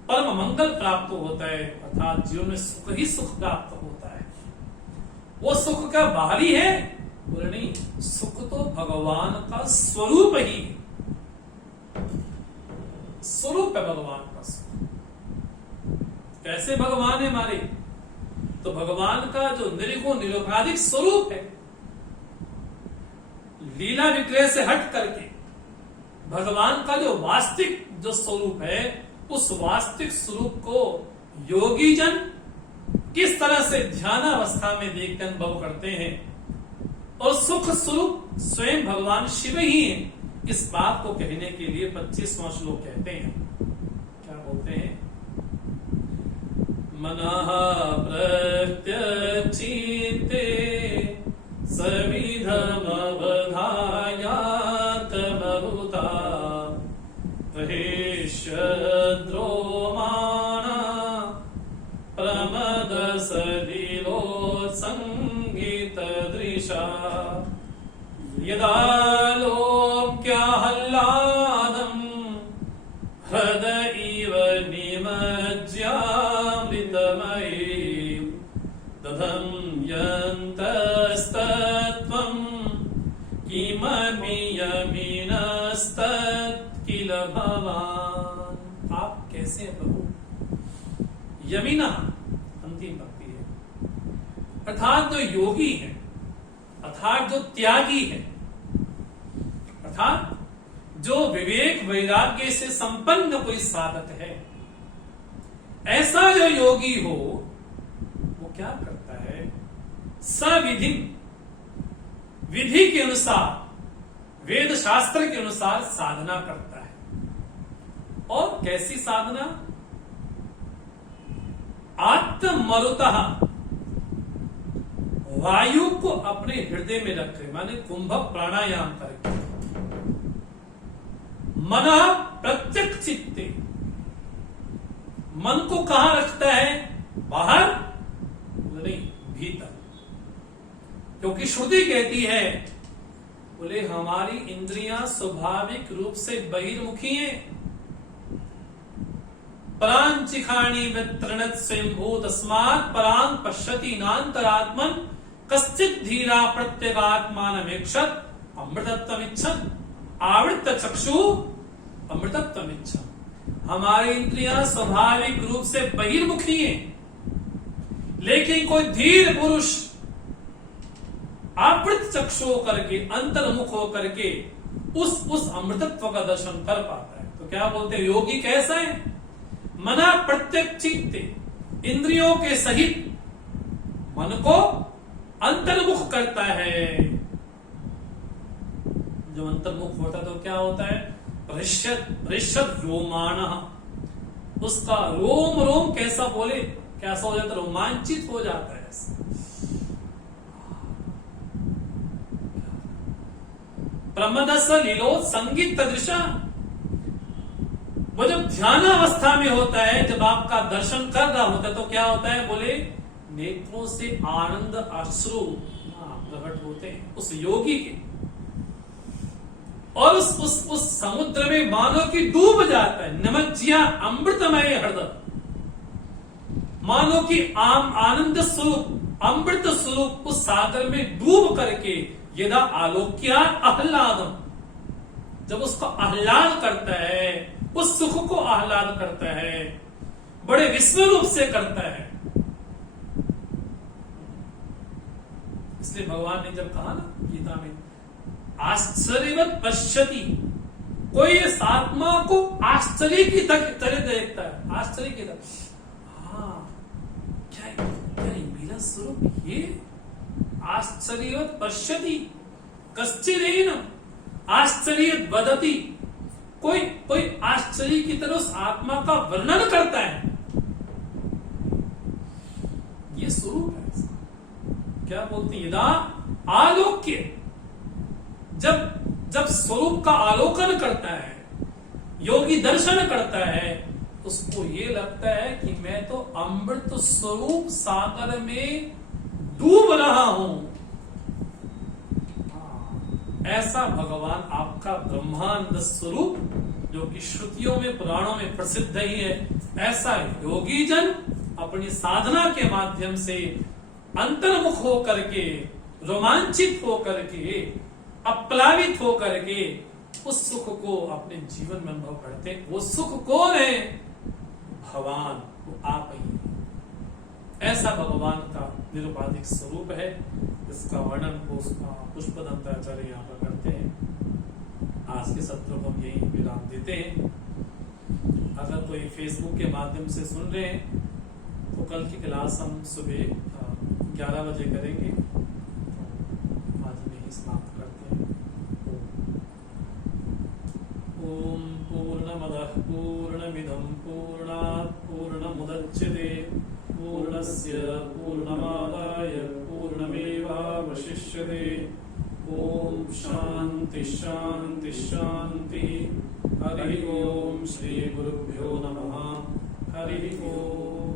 परम मंगल प्राप्त होता है, अर्थात जीवन में सुख ही सुख प्राप्त होता है। वो सुख क्या बाहरी है, बोले नहीं, सुख तो भगवान का स्वरूप ही, स्वरूप है भगवान का सुख। कैसे भगवान है हमारे? तो भगवान का जो निर्गुण निरुपाधिक स्वरूप है, लीला विक्रय से हट करके भगवान का जो वास्तविक जो स्वरूप है, उस वास्तविक स्वरूप को योगी जन किस तरह से ध्यानावस्था में देखकर अनुभव करते हैं, और सुख स्वरूप स्वयं भगवान शिव ही है, इस बात को कहने के लिए 25वां श्लोक कहते हैं। क्या बोलते हैं? मनः प्रत्यक्षिते सविधमवधायात मरुता हेष्यद्रोमाणा प्रमद सलिलोत्सङ्गितदृशा यदा लोक्याह्लादम् हृदयैव निमज्यामृतमये दधम्यन्तस्तत्त्वम् किमपि यमिनस्तत् किल भवान्। आप कैसे हैं प्रभु? यमिना अंतिम भक्ति है, अर्थात जो योगी है, अर्थात जो त्यागी है, अर्थात जो विवेक वैराग्य से संपन्न कोई साधक है, ऐसा जो योगी हो वो क्या करता है? सविधि, विधि के अनुसार, वेद शास्त्र के अनुसार साधना करता है। और कैसी साधना? आत्मरुतः, वायु को अपने हृदय में रखे, माने कुंभक प्राणायाम करके। मन प्रत्यक्ष चित्ते, मन को कहां रखता है? बाहर नहीं, भीतर। क्योंकि श्रुति कहती है, बोले हमारी इंद्रियां स्वाभाविक रूप से बहिर्मुखी हैं। परांचिखाणी वितरणत स्वयंभू तस्मात् परां पश्यति नान्तरात्मन कश्चित धीरा प्रत्यगात्मानमेक्षत अमृतत्वमिच्छन् आवृत्त चक्षु अमृतत्वमिच्छन्। हमारी इंद्रियां स्वाभाविक रूप से बहिर्मुखी हैं, लेकिन कोई धीर पुरुष आवृत चक्षु करके, अंतर्मुख होकर के उस अमृतत्व का दर्शन कर पाता है। तो क्या बोलते हैं? योगी कैसा है? मना प्रत्यक्षित, इंद्रियों के सहित मन को अंतर्मुख करता है। जो अंतर्मुख होता है तो क्या होता है? पृष्ठद रोमाण, उसका रोम रोम कैसा बोले, कैसा हो जाता है? रोमांचित हो जाता है। प्रमदस लीलोत संगीत दृशा, वो जब ध्यानावस्था में होता है, जब आपका दर्शन कर रहा होता है तो क्या होता है? बोले नेत्रों से आनंद अश्रु प्रकट होते हैं उस योगी के, और उस समुद्र में मानो कि डूब जाता है। निमज्जिया अमृतमय हृदय, मानो कि आनंद स्वरूप, अमृत स्वरूप उस सागर में डूब करके यदा आलोक्या आह्लादम, जब उसको आह्लाद करता है, उस सुख को आह्लाद करता है, बड़े विस्मय रूप से करता है। इसलिए भगवान ने जब कहा ना गीता में, आश्चर्यवत पश्यति, कोई इस आत्मा को आश्चर्य की तरह देखता है, आश्चर्य की तरह। हाँ, क्या मेरा स्वरूप ये? आश्चर्यवत पश्यति कश्चिदेन आश्चर्य वदति, कोई आश्चर्य की तरह उस आत्मा का वर्णन करता है। ये स्वरूप है। क्या बोलते हैं? यदा आलोक्य, जब स्वरूप का आलोकन करता है, योगी दर्शन करता है, उसको ये लगता है कि मैं तो अमृत स्वरूप सागर में डूब रहा हूं। ऐसा भगवान आपका ब्रह्मानंद स्वरूप, जो कि श्रुतियों में, पुराणों में प्रसिद्ध ही है, ऐसा योगी जन अपनी साधना के माध्यम से अंतर्मुख होकर के, रोमांचित होकर के, अप्लावित होकर के उस सुख को अपने जीवन में अनुभव करते हैं। वो सुख कौन है? भगवान। वो आप ही हैं। ऐसा भगवान का निरुपाधिक स्वरूप है, इसका वर्णन पुष्पदंताचार्य यहाँ पर करते हैं। आज के सत्र को हम यही विराम देते हैं। अगर कोई फेसबुक के माध्यम से सुन रहे हैं तो कल की क्लास हम सुबह 11 बजे करेंगे। आज में ही समाप्त करते हैं। ओम पूर्णमदः पूर्णमिदं पूर्णात् पूर्णमुदच्यते पूर्णस्य पूर्णमादाय पूर्णमेवावशिष्यते। ओम शांति शांति शांति। हरि ओम। श्री गुरुभ्यो नमः। हरि ओम।